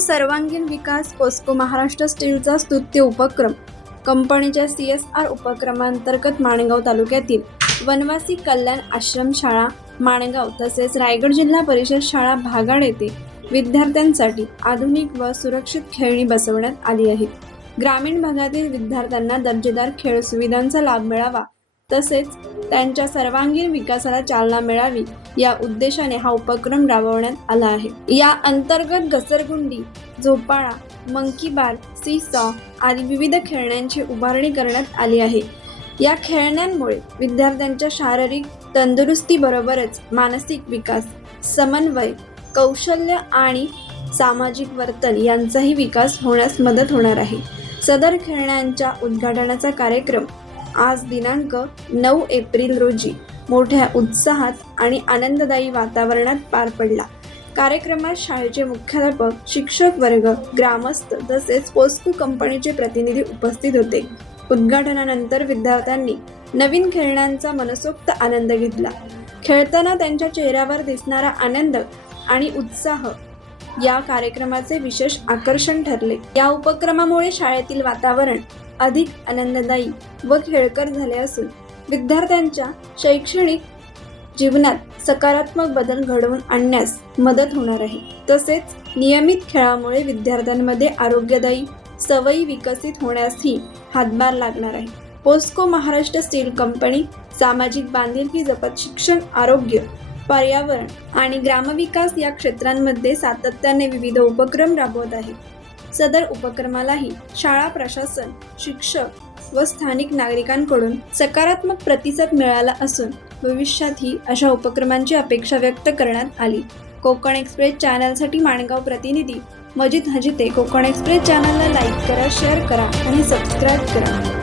सर्वांगीण विकास पोस्को महाराष्ट्र स्टीलचा स्तुत्य उपक्रम. कंपनीच्या CSR उपक्रमांतर्गत माणगाव तालुक्यातील वनवासी कल्याण आश्रमशाळा माणगाव तसेच रायगड जिल्हा परिषद शाळा भागाड येथे विद्यार्थ्यांसाठी आधुनिक व सुरक्षित खेळणी बसवण्यात आली आहेत. ग्रामीण भागातील विद्यार्थ्यांना दर्जेदार खेळ सुविधांचा लाभ मिळावा तसेच त्यांच्या सर्वांगीण विकासाला चालना मिळावी या उद्देशाने हा उपक्रम राबवण्यात आला आहे. या अंतर्गत घसरगुंडी, झोपाळा, मंकी बार, सीसॉ आदी विविध खेळण्यांची उभारणी करण्यात आली आहे. या खेळण्यांमुळे विद्यार्थ्यांच्या शारीरिक तंदुरुस्तीबरोबरच मानसिक विकास, समन्वय, कौशल्य आणि सामाजिक वर्तन यांचाही विकास होण्यास मदत होणार आहे. सदर खेळण्यांच्या उद्घाटनाचा कार्यक्रम आज दिनांक 9 एप्रिल रोजी मोठ्या उत्साहात आणि आनंददायी वातावरणात पार पडला. कार्यक्रमात शाळेचे मुख्याध्यापक, शिक्षक वर्ग, ग्रामस्थ तसेच पोस्को कंपनीचे प्रतिनिधी उपस्थित होते. उद्घाटनानंतर विद्यार्थ्यांनी नवीन खेळण्यांचा मनसोक्त आनंद घेतला. खेळताना त्यांच्या चेहऱ्यावर दिसणारा आनंद आणि उत्साह या कार्यक्रमाचे विशेष आकर्षण ठरले. या उपक्रमामुळे शाळेतील वातावरण अधिक आनंददायी व खेळकर झाले असून विद्यार्थ्यांच्या शैक्षणिक जीवनात सकारात्मक बदल घडवून आणण्यास मदत होणार आहे. तसेच नियमित खेळामुळे विद्यार्थ्यांमध्ये आरोग्यदायी सवयी विकसित होण्यासही हातभार लागणार आहे. पोस्को महाराष्ट्र स्टील कंपनी सामाजिक बांधिलकी जपत शिक्षण, आरोग्य, पर्यावरण आणि ग्रामविकास या क्षेत्रांमध्ये सातत्याने विविध उपक्रम राबवत आहे. सदर उपक्रमालाही शाळा प्रशासन, शिक्षक व स्थानिक नागरिकांकडून सकारात्मक प्रतिसाद मिळाला असून भविष्यातही अशा उपक्रमांची अपेक्षा व्यक्त करण्यात आली. कोकण एक्सप्रेस चॅनलसाठी माणगाव प्रतिनिधी मजिद हजिते. कोकण एक्सप्रेस चॅनलला लाईक करा, शेअर करा आणि सबस्क्राईब करा.